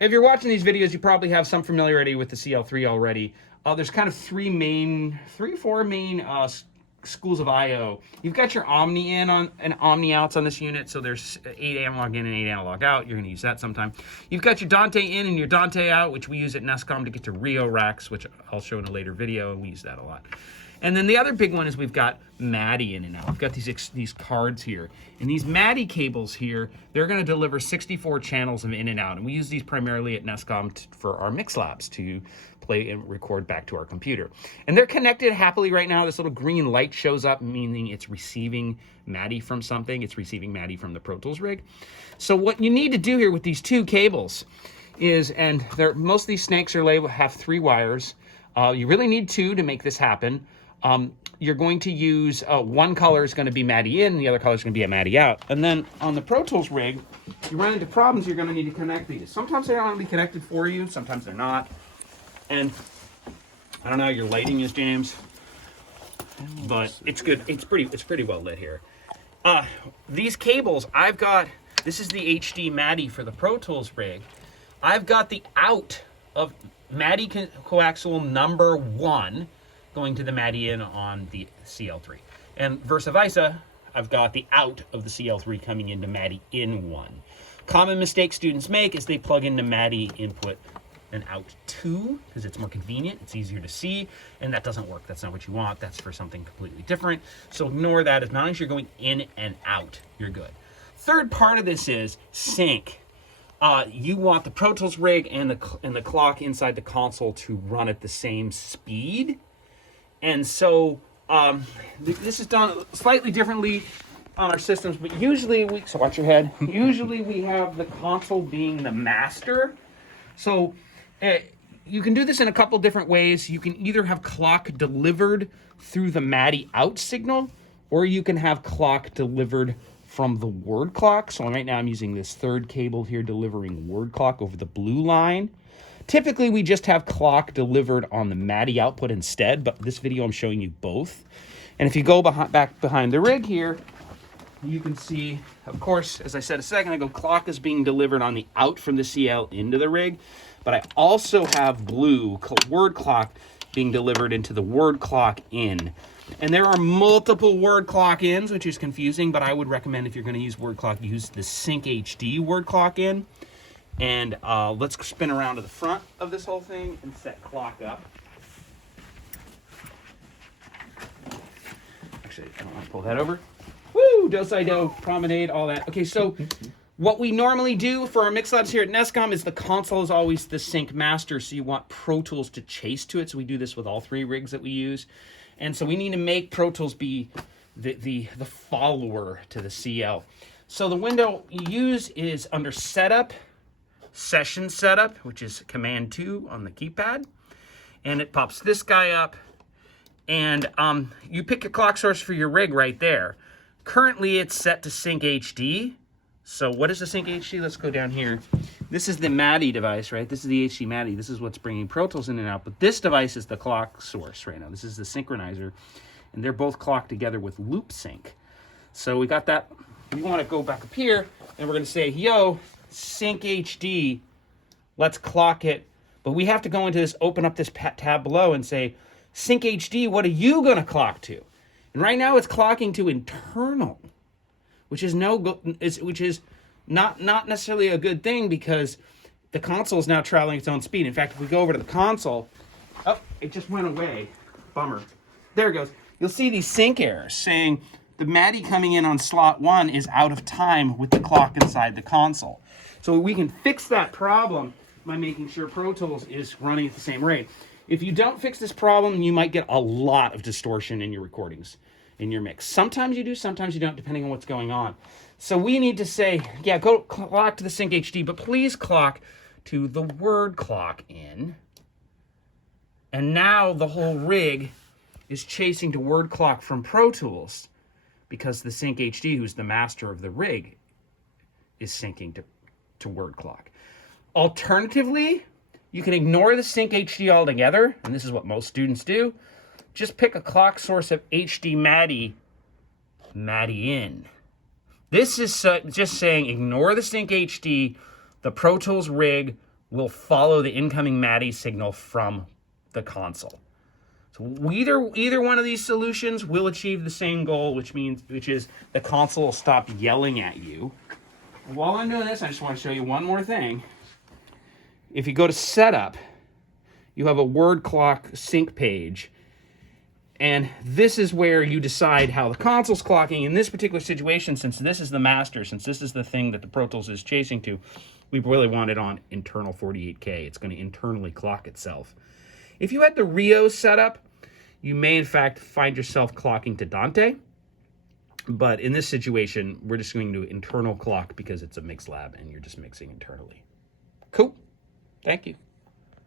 If you're watching these videos, you probably have some familiarity with the CL3 already. There's kind of three or four main schools of I/O. You've got your Omni in on and Omni outs on this unit, so there's 8 analog in and 8 analog out. You're going to use that sometime. You've got your Dante in and your Dante out, which we use at Nescom to get to Rio racks, which I'll show in a later video, and we use that a lot. And then the other big one is we've got MIDI in and out. We've got these cards here. And these MIDI cables here, they're going to deliver 64 channels of in and out. And we use these primarily at Nescom for our mix labs to play and record back to our computer. And they're connected happily right now. This little green light shows up, meaning it's receiving MIDI from something. It's receiving MIDI from the Pro Tools rig. So what you need to do here with these two cables is, and most of these snakes are labeled, have 3 wires. You really need 2 to make this happen. You're going to use, one color is going to be MIDI in, and the other color is going to be a MIDI out. And then on the Pro Tools rig, you run into problems, you're going to need to connect these. Sometimes they're not going to be connected for you, sometimes they're not. And I don't know how your lighting is, James, but it's good. It's pretty well lit here. These cables, this is the HD MIDI for the Pro Tools rig. I've got the out of MIDI coaxial number 1 going to the MIDI in on the CL3. And versa versa, I've got the out of the CL3 coming into MIDI in 1. Common mistake students make is they plug into MIDI input and out 2 because it's more convenient, it's easier to see, and that doesn't work. That's not what you want. That's for something completely different. So ignore that. As long as you're going in and out, you're good. Third part of this is sync. You want the Pro Tools rig and the clock inside the console to run at the same speed. And so this is done slightly differently on our systems, but usually so watch your head. Usually we have the console being the master. So you can do this in a couple different ways. You can either have clock delivered through the MIDI out signal, or you can have clock delivered from the word clock. So right now I'm using this third cable here delivering word clock over the blue line. Typically, we just have clock delivered on the MIDI output instead, but this video I'm showing you both. And if you go back behind the rig here, you can see, of course, as I said a second ago, clock is being delivered on the out from the CL into the rig, but I also have blue word clock being delivered into the word clock in. And there are multiple word clock ins, which is confusing, but I would recommend if you're going to use word clock, use the Sync HD word clock in. And let's spin around to the front of this whole thing and set clock up. Actually, I don't want to pull that over. Woo! Do-si-do, promenade, all that. Okay, so what we normally do for our mix labs here at Nescom is the console is always the sync master, so you want Pro Tools to chase to it. So we do this with all 3 rigs that we use. And so we need to make Pro Tools be the follower to the CL. So the window you use is under Setup, Session Setup, which is Command 2 on the keypad. And it pops this guy up. And you pick your clock source for your rig right there. Currently, it's set to Sync HD. So what is the Sync HD? Let's go down here. This is the MIDI device, right? This is the HD MIDI. This is what's bringing Pro Tools in and out. But this device is the clock source right now. This is the synchronizer. And they're both clocked together with loop sync. So we got that. We want to go back up here, and we're going to say, yo, Sync HD, let's clock it. But we have to go into this, open up this tab below and say, Sync HD, what are you going to clock to? And right now it's clocking to internal, which is not necessarily a good thing because the console is now traveling its own speed. In fact, if we go over to the console, oh, it just went away. Bummer. There it goes. You'll see these sync errors saying the MIDI coming in on slot 1 is out of time with the clock inside the console. So we can fix that problem by making sure Pro Tools is running at the same rate. If you don't fix this problem, you might get a lot of distortion in your recordings, in your mix. Sometimes you do, sometimes you don't, depending on what's going on. So we need to say, yeah, go clock to the Sync HD, but please clock to the word clock in. And now the whole rig is chasing to word clock from Pro Tools because the Sync HD, who's the master of the rig, is syncing to word clock. Alternatively, you can ignore the Sync HD altogether, and this is what most students do. Just pick a clock source of HD MIDI in. This is just saying ignore the Sync HD, the Pro Tools rig will follow the incoming MIDI signal from the console. So either one of these solutions will achieve the same goal, which is the console will stop yelling at you. While I'm doing this, I just want to show you one more thing. If you go to setup, you have a word clock sync page. And this is where you decide how the console's clocking. In this particular situation, since this is the master, since this is the thing that the Pro Tools is chasing to, we really want it on internal 48K. It's going to internally clock itself. If you had the Rio setup, you may in fact find yourself clocking to Dante. But in this situation, we're just going to internal clock because it's a mix lab and you're just mixing internally. Cool. Thank you.